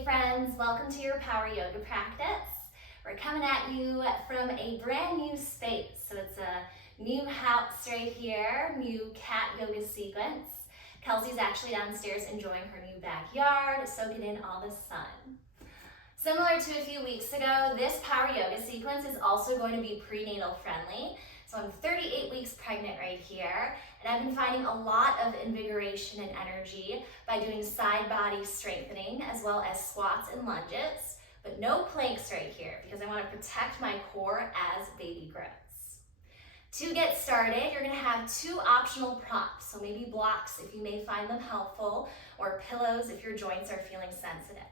Hey friends, welcome to your power yoga practice. We're coming at you from a brand new space. So it's a new house right here, new cat yoga sequence. Kelsey's actually downstairs enjoying her new backyard, soaking in all the sun. Similar to a few weeks ago, this power yoga sequence is also going to be prenatal friendly. So I'm 38 weeks pregnant right here, and I've been finding a lot of invigoration and energy by doing side body strengthening as well as squats and lunges, but no planks right here because I want to protect my core as baby grows. To get started, you're going to have two optional props, so maybe blocks if you may find them helpful, or pillows if your joints are feeling sensitive.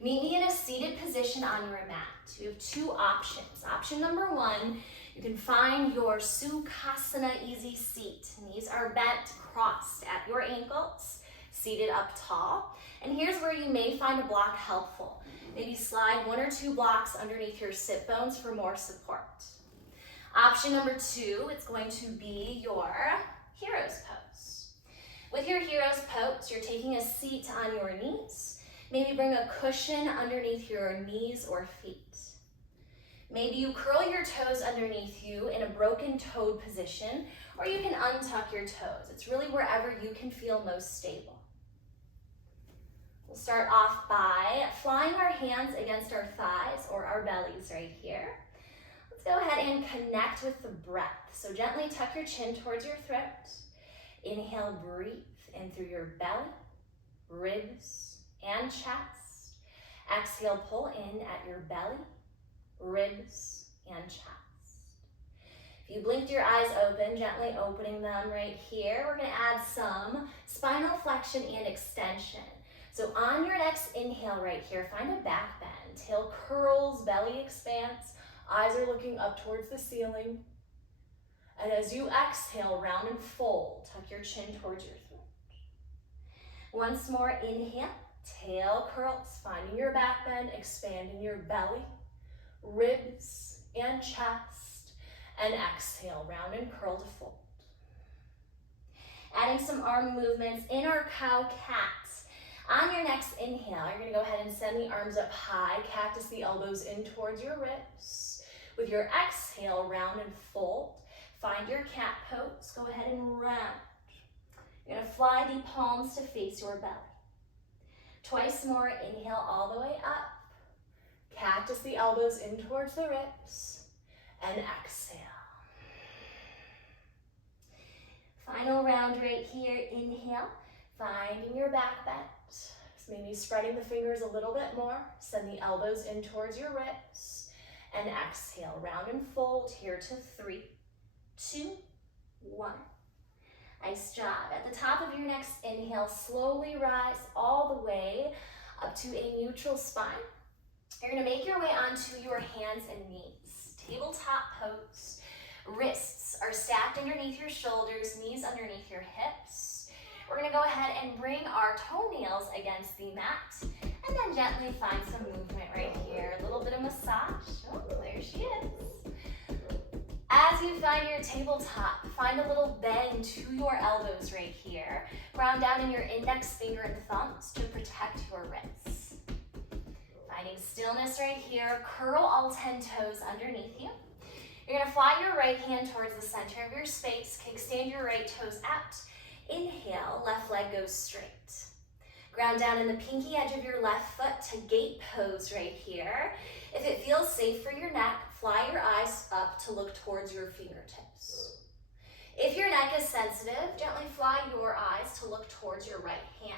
Meet me in a seated position on your mat. You have two options. Option number one, you can find your Sukhasana easy seat. Knees are bent, crossed at your ankles, seated up tall. And here's where you may find a block helpful. Maybe slide one or two blocks underneath your sit bones for more support. Option number two, it's going to be your hero's pose. With your hero's pose, you're taking a seat on your knees. Maybe bring a cushion underneath your knees or feet. Maybe you curl your toes underneath you in a broken toed position, or you can untuck your toes. It's really wherever you can feel most stable. We'll start off by flying our hands against our thighs or our bellies right here. Let's go ahead and connect with the breath. So gently tuck your chin towards your throat. Inhale, breathe in through your belly, ribs, and chest. Exhale, pull in at your belly, ribs, and chest. If you blinked your eyes open, gently opening them right here, we're going to add some spinal flexion and extension. So on your next inhale right here, find a back bend. Tail curls, belly expands, eyes are looking up towards the ceiling. And as you exhale, round and fold, tuck your chin towards your throat. Once more, inhale, tail curls, finding your back bend, expanding your belly, ribs, and chest, and exhale, round and curl to fold. Adding some arm movements in our cow-cat. On your next inhale, you're going to go ahead and send the arms up high, cactus the elbows in towards your ribs. With your exhale, round and fold. Find your cat pose, go ahead and round. You're going to fly the palms to face your belly. Twice more, inhale all the way up. Cactus the elbows in towards the ribs, and exhale. Final round right here, inhale, finding your back bend. So maybe spreading the fingers a little bit more, send the elbows in towards your ribs, and exhale, round and fold here to 3, 2, 1. Nice job. At the top of your next inhale, slowly rise all the way up to a neutral spine. You're going to make your way onto your hands and knees. Tabletop pose. Wrists are stacked underneath your shoulders, knees underneath your hips. We're going to go ahead and bring our toenails against the mat, and then gently find some movement right here. A little bit of massage. Oh, there she is. As you find your tabletop, find a little bend to your elbows right here. Ground down in your index finger and thumbs to protect your wrists. Finding stillness right here, curl all 10 toes underneath you. You're going to fly your right hand towards the center of your space, kickstand your right toes out. Inhale, left leg goes straight. Ground down in the pinky edge of your left foot to gate pose right here. If it feels safe for your neck, fly your eyes up to look towards your fingertips. If your neck is sensitive, gently fly your eyes to look towards your right hand.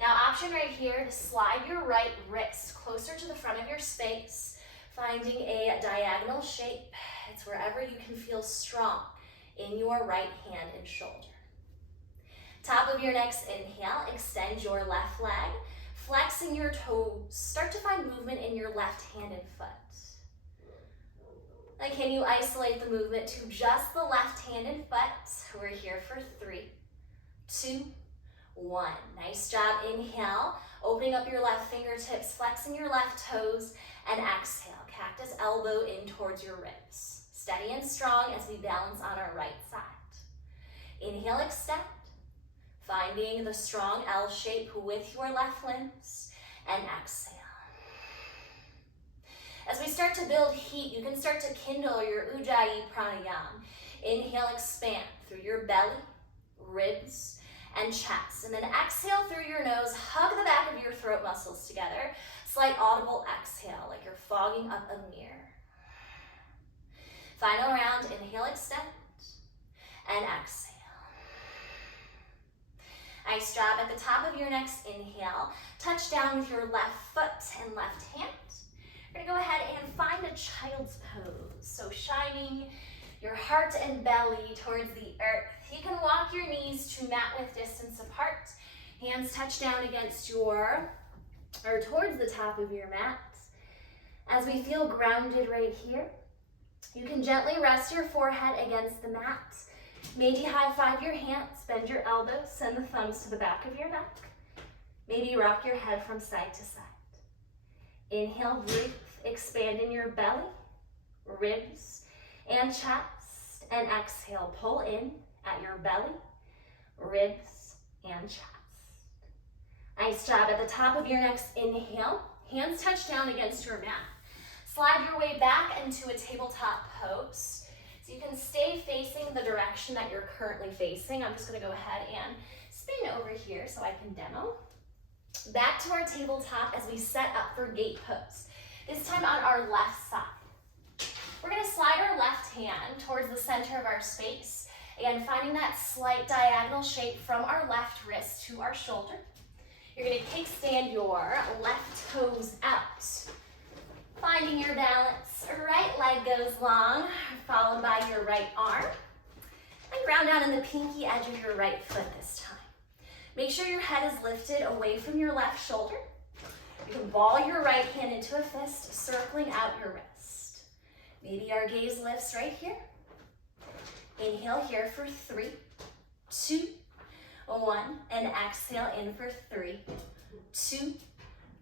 Now, option right here to slide your right wrist closer to the front of your space, finding a diagonal shape. It's wherever you can feel strong in your right hand and shoulder. Top of your next inhale, extend your left leg, flexing your toes. Start to find movement in your left hand and foot. Now, can you isolate the movement to just the left hand and foot? We're here for 3, 2, 1. Nice job. Inhale, opening up your left fingertips, flexing your left toes, and exhale. Cactus elbow in towards your ribs. Steady and strong as we balance on our right side. Inhale, extend. Finding the strong L shape with your left limbs. and exhale. As we start to build heat, you can start to kindle your Ujjayi Pranayama. Inhale, expand through your belly, ribs, and chest. And then exhale through your nose, hug the back of your throat muscles together. Slight audible exhale, like you're fogging up a mirror. Final round, inhale, extend, and exhale. Nice job. At the top of your next inhale, touch down with your left foot and left hand. We're gonna go ahead and find a child's pose. So shining your heart and belly towards the earth. You can walk your knees to mat width distance apart. Hands touch down against towards the top of your mat. As we feel grounded right here, you can gently rest your forehead against the mat. Maybe high five your hands, bend your elbows, send the thumbs to the back of your neck. Maybe rock your head from side to side. Inhale, breathe, expand in your belly, ribs, and chest. And exhale, pull in at your belly, ribs, and chest. Nice job. At the top of your next inhale, hands touch down against your mat. Slide your way back into a tabletop pose. So you can stay facing the direction that you're currently facing. I'm just gonna go ahead and spin over here so I can demo. Back to our tabletop as we set up for gate pose. This time on our left side. We're gonna slide our left hand towards the center of our space. Again, finding that slight diagonal shape from our left wrist to our shoulder. You're gonna kickstand your left toes out. Finding your balance, right leg goes long, followed by your right arm. And ground down in the pinky edge of your right foot this time. Make sure your head is lifted away from your left shoulder. You can ball your right hand into a fist, circling out your wrist. Maybe our gaze lifts right here. Inhale here for 3, 2, 1, and exhale in for 3, 2,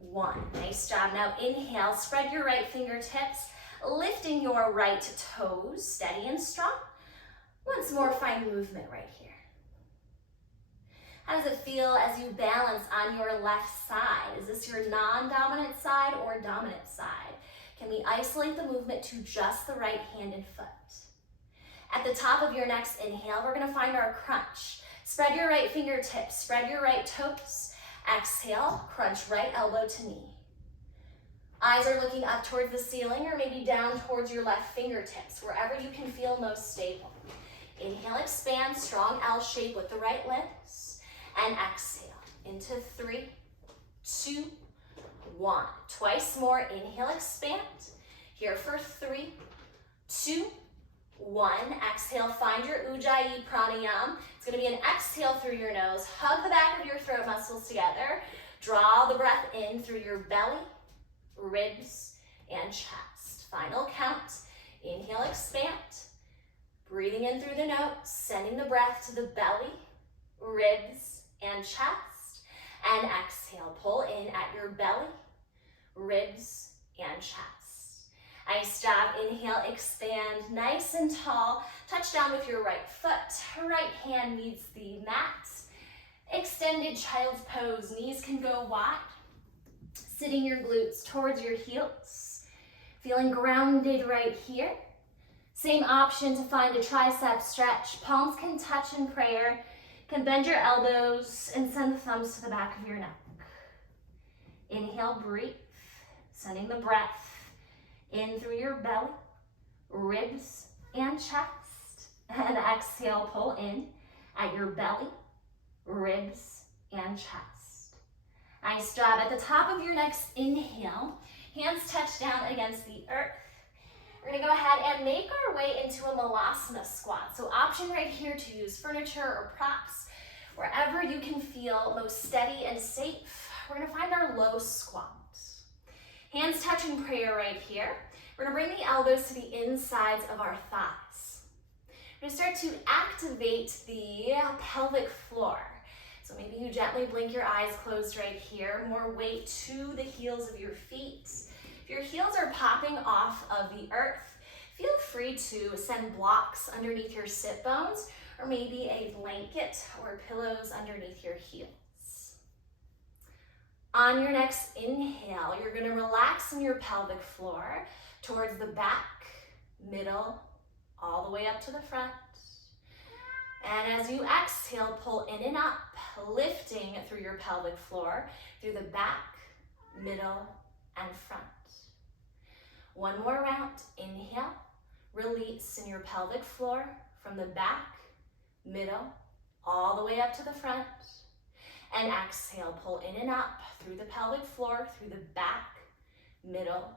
1. Nice job. Now inhale, spread your right fingertips, lifting your right toes, steady and strong. Once more, find movement right here. How does it feel as you balance on your left side? Is this your non-dominant side or dominant side? Can we isolate the movement to just the right hand and foot? At the top of your next inhale, we're gonna find our crunch. Spread your right fingertips, spread your right toes. Exhale, crunch right elbow to knee. Eyes are looking up towards the ceiling or maybe down towards your left fingertips, wherever you can feel most stable. Inhale, expand, strong L shape with the right limbs. And exhale into 3, 2, 1. Twice more, inhale, expand. Here for 3, 2, 1. Exhale, find your Ujjayi Pranayama. It's gonna be an exhale through your nose. Hug the back of your throat muscles together. Draw the breath in through your belly, ribs, and chest. Final count. Inhale, expand. Breathing in through the nose, sending the breath to the belly, ribs, and chest. And exhale, pull in at your belly, ribs, and chest. Nice job. Inhale, expand, nice and tall. Touch down with your right foot. Right hand meets the mat. Extended child's pose. Knees can go wide. Sitting your glutes towards your heels. Feeling grounded right here. Same option to find a tricep stretch. Palms can touch in prayer. Can bend your elbows and send the thumbs to the back of your neck. Inhale, breathe. Sending the breath in through your belly, ribs, and chest. And exhale, pull in at your belly, ribs, and chest. Nice job. At the top of your next inhale, hands touch down against the earth. We're gonna go ahead and make our way into a malasana squat. So option right here to use furniture or props, wherever you can feel most steady and safe. We're gonna find our low squat. Hands touching prayer right here. We're gonna bring the elbows to the insides of our thighs. We're gonna start to activate the pelvic floor. So maybe you gently blink your eyes closed right here. More weight to the heels of your feet. If your heels are popping off of the earth, feel free to send blocks underneath your sit bones or maybe a blanket or pillows underneath your heels. On your next inhale, you're going to relax in your pelvic floor towards the back, middle, all the way up to the front. And as you exhale, pull in and up, lifting through your pelvic floor, through the back, middle, and front. One more round. Inhale, release in your pelvic floor from the back, middle, all the way up to the front. And exhale, pull in and up through the pelvic floor, through the back, middle,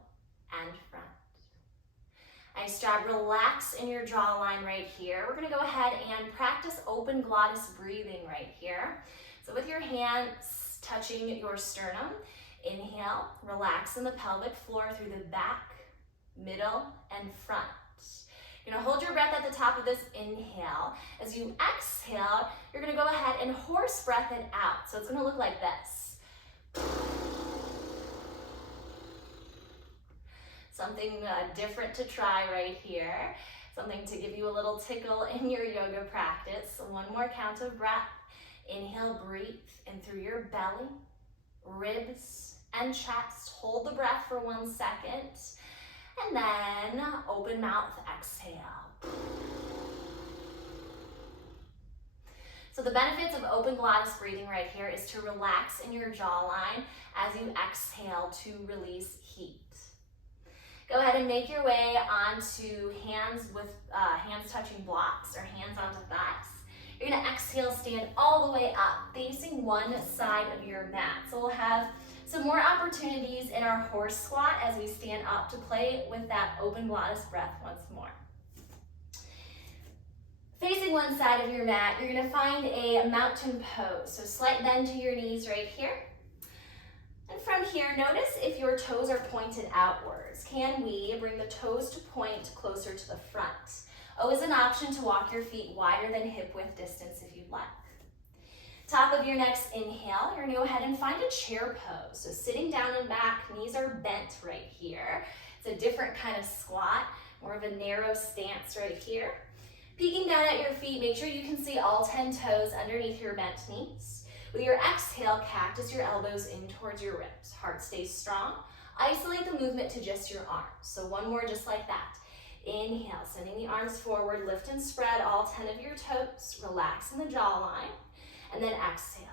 and front. Nice job. Relax in your jawline right here. We're going to go ahead and practice open glottis breathing right here. So with your hands touching your sternum, inhale, relax in the pelvic floor through the back, middle, and front. You're going to hold your breath at the top of this inhale. As you exhale, you're going to go ahead and horse breath it out. So it's going to look like this. Something different to try right here. Something to give you a little tickle in your yoga practice. So one more count of breath. Inhale, breathe in through your belly, ribs, and chest. Hold the breath for 1 second. And then open mouth, exhale. So the benefits of open glottis breathing right here is to relax in your jawline as you exhale to release heat. Go ahead and make your way onto hands with hands touching blocks or hands onto thighs. You're going to exhale, stand all the way up, facing one side of your mat. So we'll have some more opportunities in our horse squat as we stand up to play with that open glottis breath once more. Facing one side of your mat, you're going to find a mountain pose. So slight bend to your knees right here. And from here, notice if your toes are pointed outwards. Can we bring the toes to point closer to the front? Always an option to walk your feet wider than hip width distance if you'd like. Top of your next inhale, you're going to go ahead and find a chair pose. So sitting down and back, knees are bent right here. It's a different kind of squat, more of a narrow stance right here. Peeking down at your feet, make sure you can see all 10 toes underneath your bent knees. With your exhale, cactus your elbows in towards your ribs. Heart stays strong. Isolate the movement to just your arms. So one more just like that. Inhale, sending the arms forward, lift and spread all 10 of your toes. Relax in the jawline. And then exhale.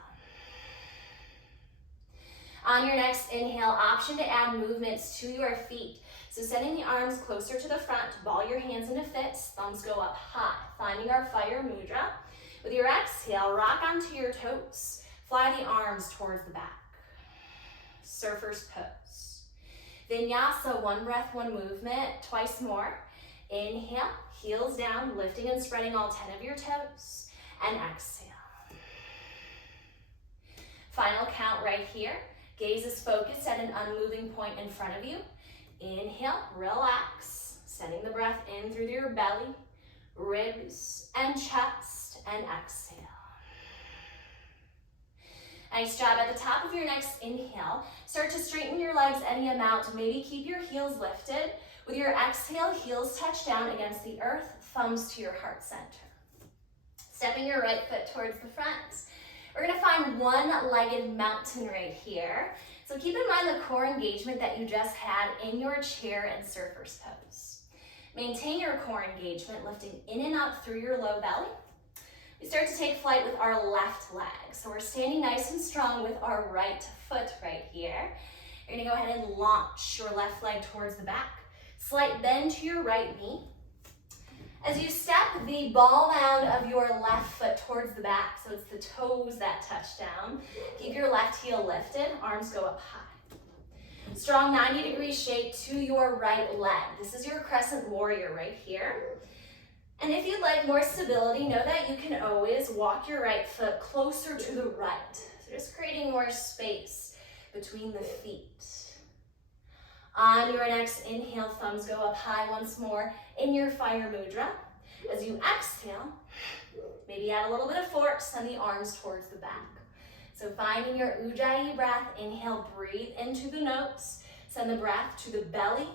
On your next inhale, option to add movements to your feet. So sending the arms closer to the front, ball your hands into fists, thumbs go up high, finding our fire mudra. With your exhale, rock onto your toes. Fly the arms towards the back. Surfer's pose. Vinyasa, one breath, one movement, twice more. Inhale, heels down, lifting and spreading all 10 of your toes. And exhale. Final count right here. Gaze is focused at an unmoving point in front of you. Inhale, relax, sending the breath in through your belly, ribs, and chest, and exhale. Nice job. At the top of your next inhale, start to straighten your legs any amount. Maybe keep your heels lifted. With your exhale, heels touch down against the earth, thumbs to your heart center. Stepping your right foot towards the front. We're going to find one-legged mountain right here. So keep in mind the core engagement that you just had in your chair and surfer's pose. Maintain your core engagement, lifting in and up through your low belly. We start to take flight with our left leg. So we're standing nice and strong with our right foot right here. You're going to go ahead and launch your left leg towards the back. Slight bend to your right knee. As you step the ball mound of your left foot towards the back, so it's the toes that touch down, keep your left heel lifted, arms go up high. Strong 90-degree shape to your right leg. This is your crescent warrior right here. And if you'd like more stability, know that you can always walk your right foot closer to the right. So just creating more space between the feet. On your next inhale, thumbs go up high once more in your fire mudra. As you exhale, maybe add a little bit of force, send the arms towards the back. So finding your Ujjayi breath, inhale, breathe into the nose, send the breath to the belly,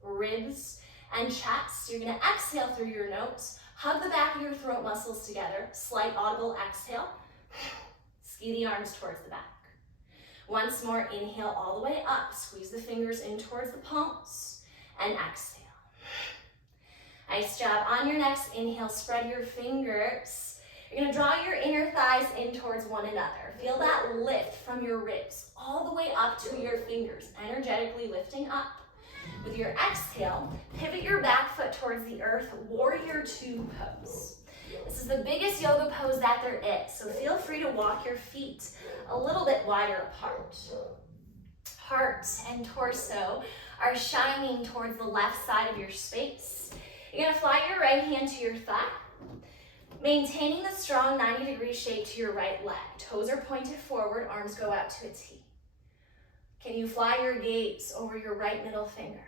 ribs, and chest. You're gonna exhale through your nose, hug the back of your throat muscles together, slight audible exhale, ski the arms towards the back. Once more, inhale all the way up. Squeeze the fingers in towards the palms and exhale. Nice job. On your next inhale, spread your fingers. You're gonna draw your inner thighs in towards one another. Feel that lift from your ribs all the way up to your fingers, energetically lifting up. With your exhale, pivot your back foot towards the earth, warrior two pose. This is the biggest yoga pose that there is, so feel free to walk your feet a little bit wider apart. Heart and torso are shining towards the left side of your space. You're gonna fly your right hand to your thigh, maintaining the strong 90-degree shape to your right leg. Toes are pointed forward, arms go out to a T. Can you fly your gaze over your right middle finger?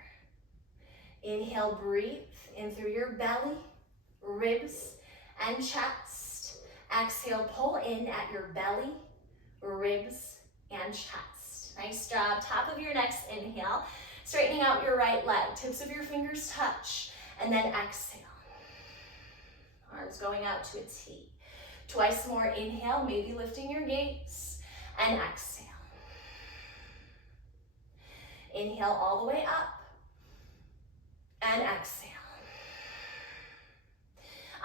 Inhale, breathe in through your belly, ribs, and chest. Exhale, pull in at your belly, ribs, and chest. Nice job. Top of your next inhale, straightening out your right leg. Tips of your fingers touch, and then exhale. Arms going out to a T. Twice more, inhale, maybe lifting your gaze, and exhale. Inhale all the way up, and exhale.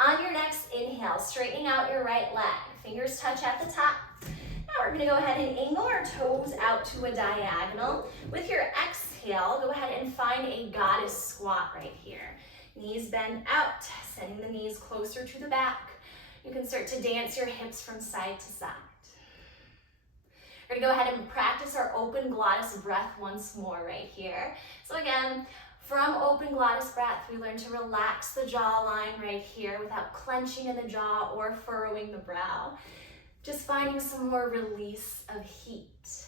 On your next inhale, straightening out your right leg. Fingers touch at the top. Now we're gonna go ahead and angle our toes out to a diagonal. With your exhale, go ahead and find a goddess squat right here. Knees bend out, sending the knees closer to the back. You can start to dance your hips from side to side. We're gonna go ahead and practice our open glottis breath once more right here. So again, from open glottis breath, we learn to relax the jawline right here without clenching in the jaw or furrowing the brow. Just finding some more release of heat.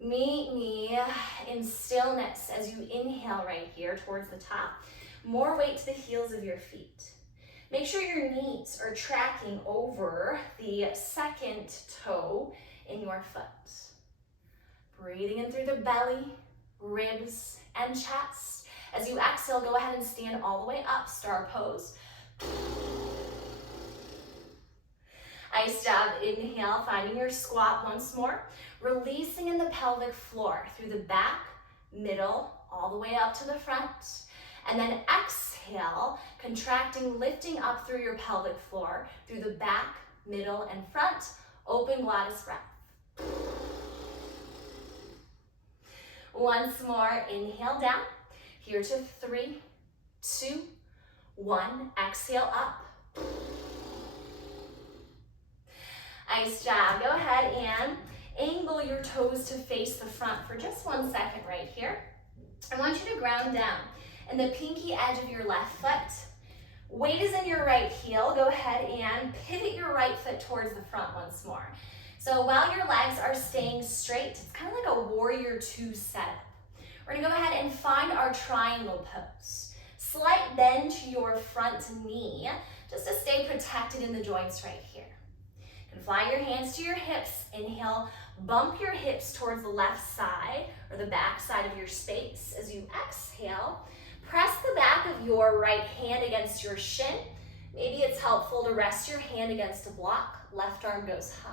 Meet me in stillness as you inhale right here towards the top. More weight to the heels of your feet. Make sure your knees are tracking over the second toe in your foot. Breathing in through the belly, ribs, and chest. As you exhale, go ahead and stand all the way up, star pose. Nice job. Inhale, finding your squat once more. Releasing in the pelvic floor through the back, middle, all the way up to the front. And then exhale, contracting, lifting up through your pelvic floor, through the back, middle, and front. Open glottis breath. Once more, inhale down. Here to 3, 2, 1. Exhale up. Nice job. Go ahead and angle your toes to face the front for just 1 second right here. I want you to ground down in the pinky edge of your left foot. Weight is in your right heel. Go ahead and pivot your right foot towards the front once more. So while your legs are staying straight, it's kind of like a warrior two setup. We're gonna go ahead and find our triangle pose. Slight bend to your front knee, just to stay protected in the joints right here. You can fly your hands to your hips. Inhale, bump your hips towards the left side or the back side of your space. As you exhale, press the back of your right hand against your shin. Maybe it's helpful to rest your hand against a block. Left arm goes high.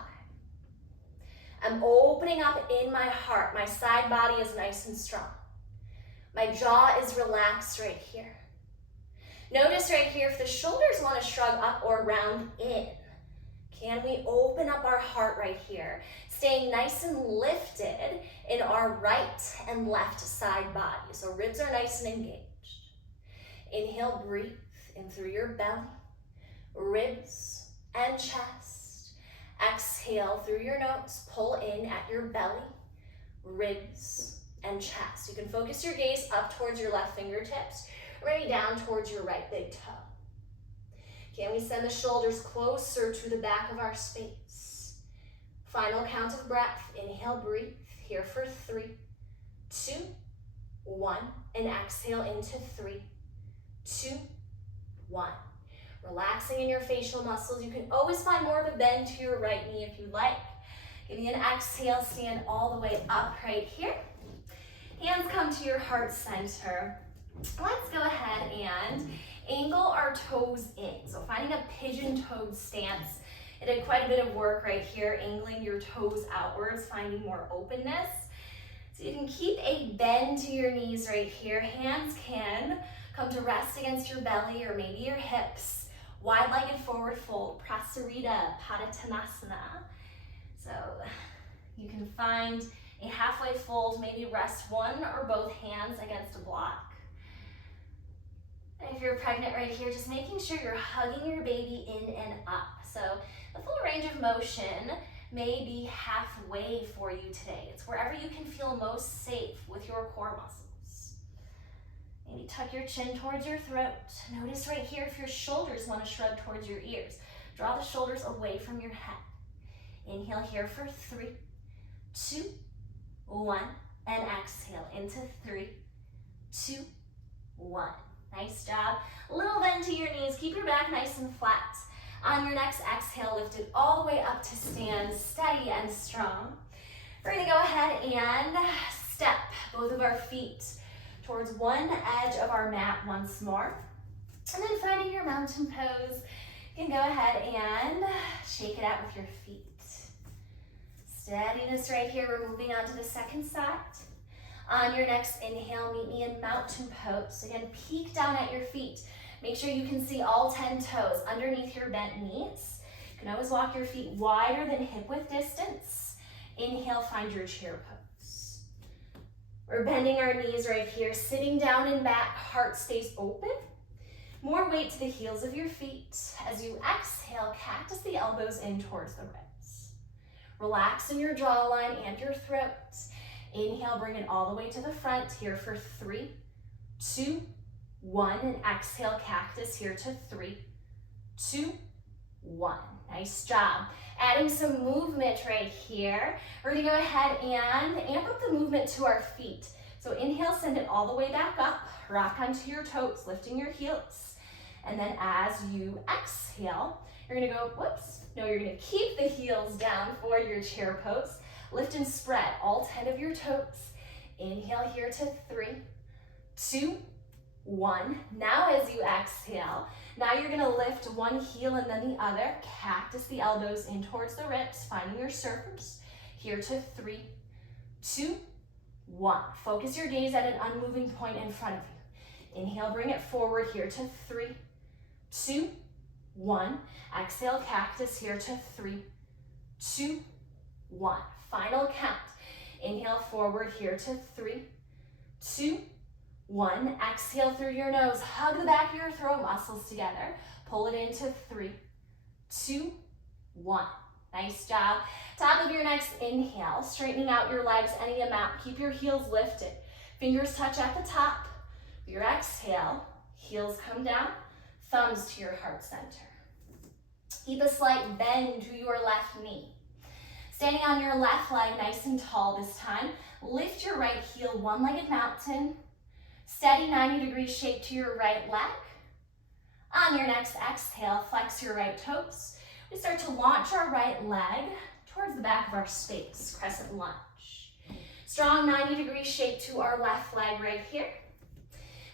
I'm opening up in my heart. My side body is nice and strong. My jaw is relaxed right here. Notice right here, if the shoulders want to shrug up or round in, can we open up our heart right here, staying nice and lifted in our right and left side body. So ribs are nice and engaged. Inhale, breathe in through your belly, ribs, and chest. Exhale through your nose, pull in at your belly, ribs, and chest. You can focus your gaze up towards your left fingertips, or maybe down towards your right big toe. Can we send the shoulders closer to the back of our space? Final count of breath. Inhale, breathe. Here for 3, 2, 1. And exhale into 3, 2, 1. Relaxing in your facial muscles. You can always find more of a bend to your right knee if you like. Give me an exhale, stand all the way up right here. Hands come to your heart center. Let's go ahead and angle our toes in. So finding a pigeon-toed stance I did quite a bit of work right here, angling your toes outwards, finding more openness. So you can keep a bend to your knees right here. Hands can come to rest against your belly or maybe your hips. Wide-legged forward fold, Prasarita Padottanasana. So you can find a halfway fold, maybe rest one or both hands against a block. And if you're pregnant right here, just making sure you're hugging your baby in and up. So the full range of motion may be halfway for you today. It's wherever you can feel most safe with your core muscles. Maybe tuck your chin towards your throat. Notice right here if your shoulders want to shrug towards your ears. Draw the shoulders away from your head. Inhale here for 3, 2, 1, and exhale into 3, 2, 1. Nice job. A little bend to your knees. Keep your back nice and flat. On your next exhale, lift it all the way up to stand, steady and strong. We're gonna go ahead and step both of our feet towards one edge of our mat once more. And then finding your mountain pose, you can go ahead and shake it out with your feet. Steadiness right here. We're moving on to the second side. On your next inhale, meet me in mountain pose. Again, peek down at your feet. Make sure you can see all 10 toes underneath your bent knees. You can always walk your feet wider than hip width distance. Inhale, find your chair pose. We're bending our knees right here, sitting down and back, heart stays open. More weight to the heels of your feet. As you exhale, cactus the elbows in towards the ribs. Relax in your jawline and your throat. Inhale, bring it all the way to the front here for 3, 2, 1, and exhale, cactus here to 3, 2, 1. Nice job. Adding some movement right here. We're gonna go ahead and amp up the movement to our feet. So inhale, send it all the way back up. Rock onto your toes, lifting your heels. And then as you exhale, you're gonna go, you're gonna keep the heels down for your chair pose. Lift and spread all 10 of your toes. Inhale here to 3, 2, 1. Now as you exhale, now you're gonna lift one heel and then the other. Cactus the elbows in towards the ribs, finding your surfers. Here to 3, 2, 1. Focus your gaze at an unmoving point in front of you. Inhale, bring it forward here to 3, 2, 1. Exhale, cactus here to 3, 2, 1. Final count. Inhale forward here to 3, 2, 1. Exhale through your nose. Hug the back of your throat muscles together. Pull it into 3, 2, 1. Nice job. Top of your next inhale, straightening out your legs any amount. Keep your heels lifted. Fingers touch at the top. Your exhale, heels come down, thumbs to your heart center. Keep a slight bend to your left knee. Standing on your left leg nice and tall this time. Lift your right heel, one-legged mountain. Steady 90-degree shape to your right leg. On your next exhale, flex your right toes. We start to launch our right leg towards the back of our space, crescent lunge. Strong 90-degree shape to our left leg right here.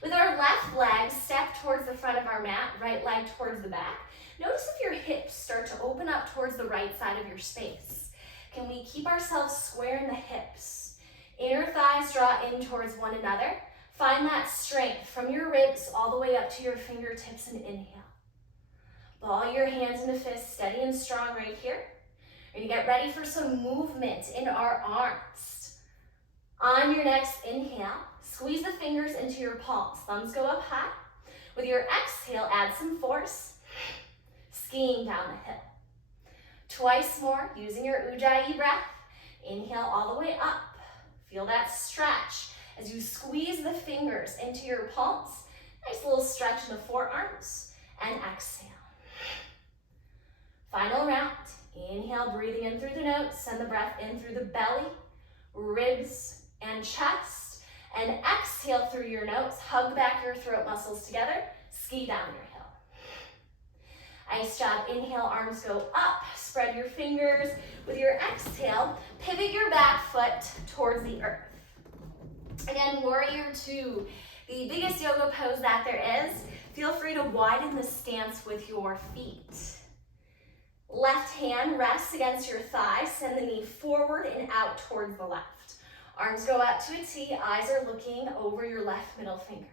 With our left leg, step towards the front of our mat, right leg towards the back. Notice if your hips start to open up towards the right side of your space. Can we keep ourselves square in the hips? Inner thighs draw in towards one another. Find that strength from your ribs all the way up to your fingertips and inhale. Ball your hands into fists, steady and strong right here. We're gonna get ready for some movement in our arms. On your next inhale, squeeze the fingers into your palms. Thumbs go up high. With your exhale, add some force. Skiing down the hill. Twice more, using your Ujjayi breath. Inhale all the way up. Feel that stretch as you squeeze the fingers into your palms. Nice little stretch in the forearms. And exhale. Final round. Inhale, breathing in through the nose. Send the breath in through the belly, ribs, and chest. And exhale through your nose. Hug back your throat muscles together. Ski down your hill. Nice job. Inhale, arms go up. Spread your fingers. With your exhale, pivot your back foot towards the earth. Again, warrior two, the biggest yoga pose that there is. Feel free to widen the stance with your feet. Left hand rests against your thigh. Send the knee forward and out towards the left. Arms go out to a T. Eyes are looking over your left middle finger.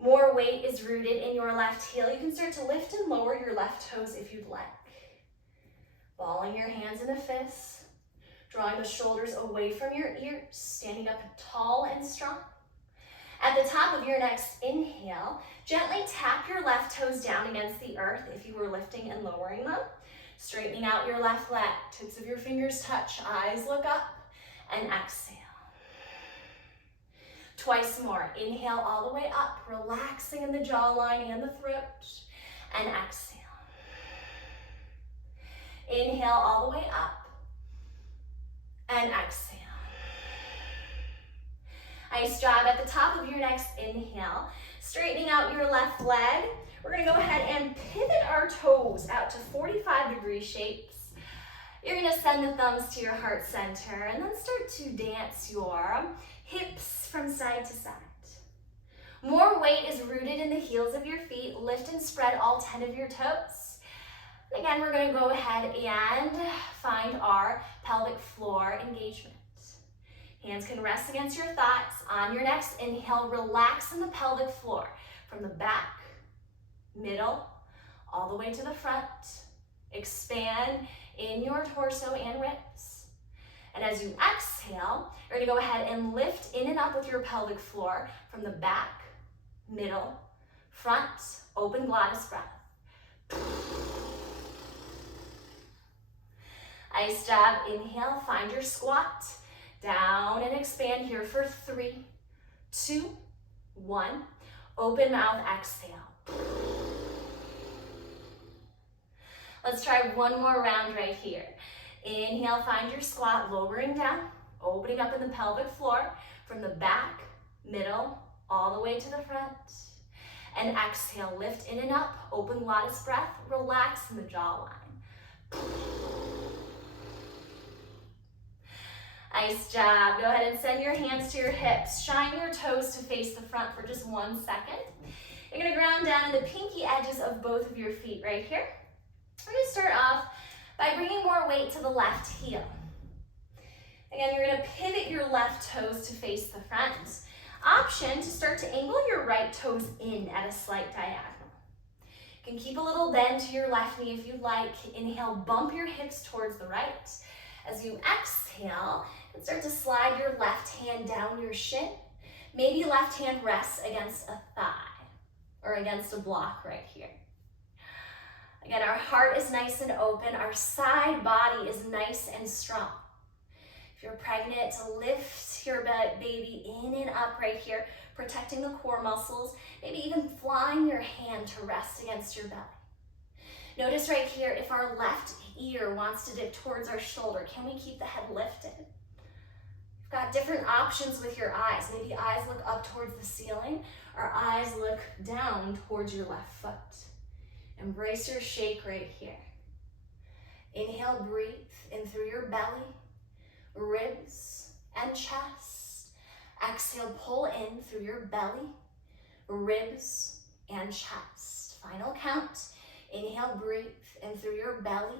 More weight is rooted in your left heel. You can start to lift and lower your left toes if you'd like. Balling your hands in a fist. Drawing the shoulders away from your ears. Standing up tall and strong. At the top of your next inhale, gently tap your left toes down against the earth if you were lifting and lowering them. Straightening out your left leg. Tips of your fingers touch. Eyes look up. And exhale. Twice more. Inhale all the way up, relaxing in the jawline and the throat. And exhale. Inhale all the way up. And exhale. Nice job. At the top of your next inhale, straightening out your left leg. We're going to go ahead and pivot our toes out to 45-degree shapes. You're going to send the thumbs to your heart center and then start to dance your hips from side to side. More weight is rooted in the heels of your feet. Lift and spread all 10 of your toes. Again, we're going to go ahead and find our pelvic floor engagement. Hands can rest against your thighs. On your next inhale, relax in the pelvic floor from the back, middle, all the way to the front. Expand in your torso and ribs. And as you exhale, you're going to go ahead and lift in and up with your pelvic floor from the back, middle, front, open glottis breath. Nice job. Inhale, find your squat. Down and expand here for 3, 2, 1. Open mouth, exhale. Let's try one more round right here. Inhale, find your squat, lowering down, opening up in the pelvic floor from the back, middle, all the way to the front. And exhale, lift in and up, open glottis breath, relax in the jawline. Nice job. Go ahead and send your hands to your hips. Shine your toes to face the front for just 1 second. You're going to ground down in the pinky edges of both of your feet right here. We're going to start off by bringing more weight to the left heel. Again, you're going to pivot your left toes to face the front. Option to start to angle your right toes in at a slight diagonal. You can keep a little bend to your left knee if you like. Inhale, bump your hips towards the right. As you exhale, and start to slide your left hand down your shin. Maybe left hand rests against a thigh or against a block right here. Again, our heart is nice and open. Our side body is nice and strong. If you're pregnant, to lift your baby in and up right here, protecting the core muscles, maybe even flying your hand to rest against your belly. Notice right here, if our left ear wants to dip towards our shoulder, can we keep the head lifted? You've got different options with your eyes. Maybe eyes look up towards the ceiling, or eyes look down towards your left foot. Embrace your shake right here. Inhale, breathe in through your belly, ribs, and chest. Exhale, pull in through your belly, ribs, and chest. Final count. Inhale, breathe in through your belly,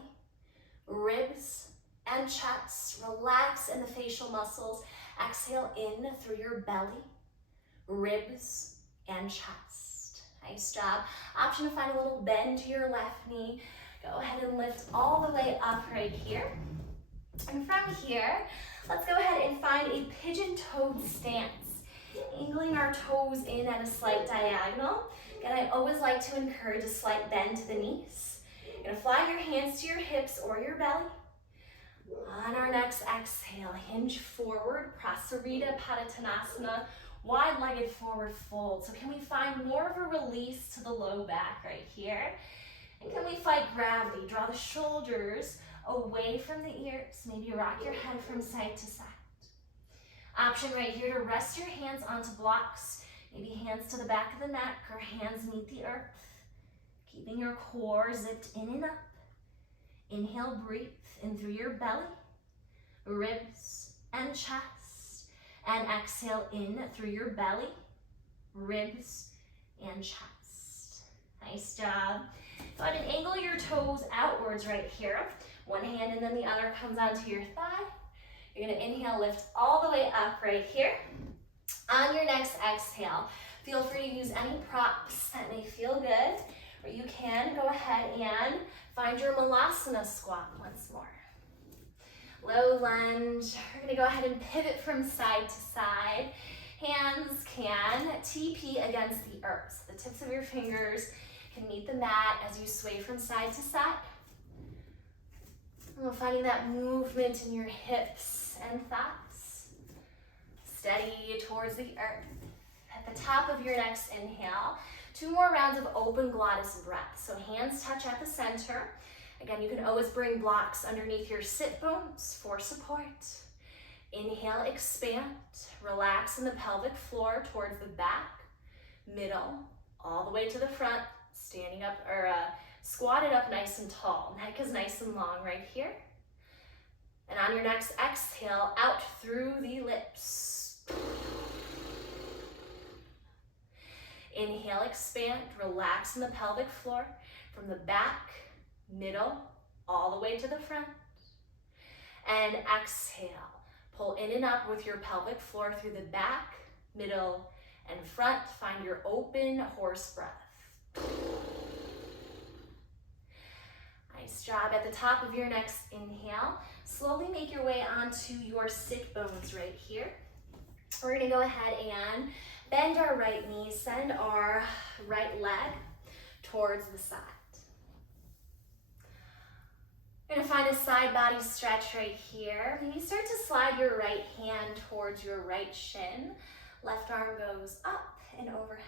ribs, and chest. Relax in the facial muscles. Exhale in through your belly, ribs, and chest. Nice job. Option to find a little bend to your left knee. Go ahead and lift all the way up right here. And from here, let's go ahead and find a pigeon-toed stance. Angling our toes in at a slight diagonal. Again, I always like to encourage a slight bend to the knees. You're going to fly your hands to your hips or your belly. On our next exhale, hinge forward, Prasarita Padottanasana, wide-legged forward fold. So can we find more of a release to the low back right here? And can we fight gravity? Draw the shoulders away from the ears. Maybe rock your head from side to side. Option right here to rest your hands onto blocks. Maybe hands to the back of the neck or hands meet the earth. Keeping your core zipped in and up. Inhale, breathe in through your belly, ribs, and chest. And exhale in through your belly, ribs, and chest. Nice job. Go ahead and angle your toes outwards right here. One hand and then the other comes onto your thigh. You're gonna inhale, lift all the way up right here. On your next exhale, feel free to use any props that may feel good, or you can go ahead and find your Malasana squat once more. Low lunge. We're gonna go ahead and pivot from side to side. Hands can TP against the earth. So the tips of your fingers can meet the mat as you sway from side to side. And we're finding that movement in your hips and thighs. Steady towards the earth. At the top of your next inhale, 2 more rounds of open glottis breath. So hands touch at the center. Again, you can always bring blocks underneath your sit bones for support. Inhale, expand, relax in the pelvic floor towards the back, middle, all the way to the front, standing up or squatted up nice and tall. Neck is nice and long right here. And on your next exhale, out through the lips. Inhale, expand, relax in the pelvic floor from the back, middle, all the way to the front. And exhale, pull in and up with your pelvic floor through the back, middle, and front. Find your open horse breath. Nice job. At the top of your next inhale, slowly make your way onto your sit bones right here. We're gonna go ahead and bend our right knee, send our right leg towards the side. You're gonna find a side body stretch right here. Maybe start to slide your right hand towards your right shin. Left arm goes up and overhead.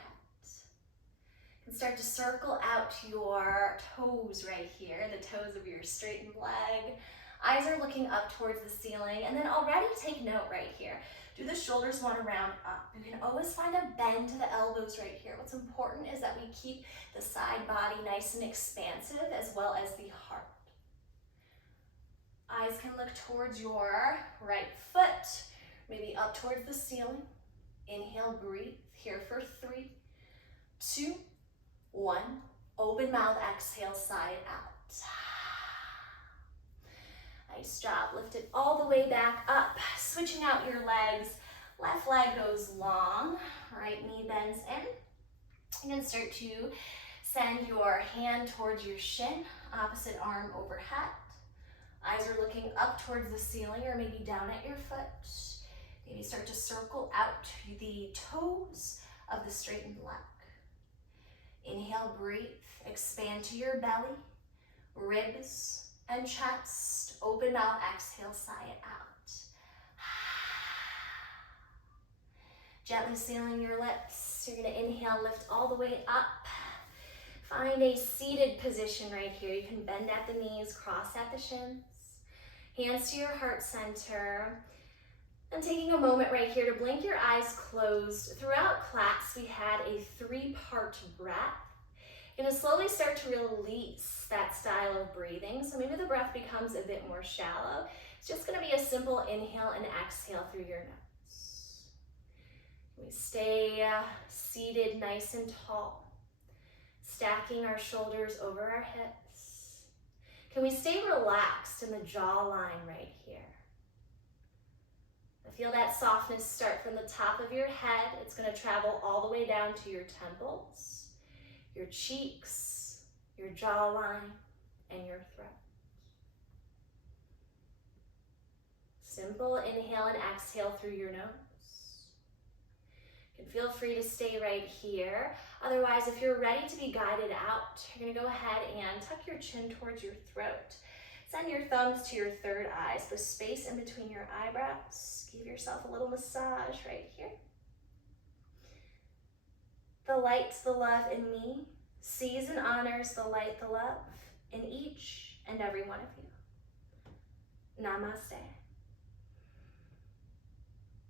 And start to circle out your toes right here, the toes of your straightened leg. Eyes are looking up towards the ceiling. And then already take note right here. Do the shoulders want to round up? You can always find a bend to the elbows right here. What's important is that we keep the side body nice and expansive as well as the heart. Eyes can look towards your right foot, maybe up towards the ceiling. Inhale, breathe here for 3, 2, 1. Open mouth, exhale, side out. Nice job. Lift it all the way back up. Switching out your legs. Left leg goes long. Right knee bends in. You're going to start to send your hand towards your shin. Opposite arm overhead. Eyes are looking up towards the ceiling or maybe down at your foot. Maybe start to circle out the toes of the straightened leg. Inhale, breathe. Expand to your belly, ribs, and chest. Open mouth, exhale, sigh it out. Gently sealing your lips. You're gonna inhale, lift all the way up. Find a seated position right here. You can bend at the knees, cross at the shins. Hands to your heart center. And taking a moment right here to blink your eyes closed. Throughout class, we had a 3-part breath. You're gonna slowly start to release that style of breathing. So maybe the breath becomes a bit more shallow. It's just gonna be a simple inhale and exhale through your nose. We stay seated nice and tall, stacking our shoulders over our hips. Can we stay relaxed in the jawline right here? Feel that softness start from the top of your head. It's going to travel all the way down to your temples, your cheeks, your jawline, and your throat. Simple inhale and exhale through your nose. You can feel free to stay right here. Otherwise, if you're ready to be guided out, you're going to go ahead and tuck your chin towards your throat. Send your thumbs to your third eye, so space in between your eyebrows. Give yourself a little massage right here. The light, the love in me sees and honors the light, the love in each and every one of you. Namaste.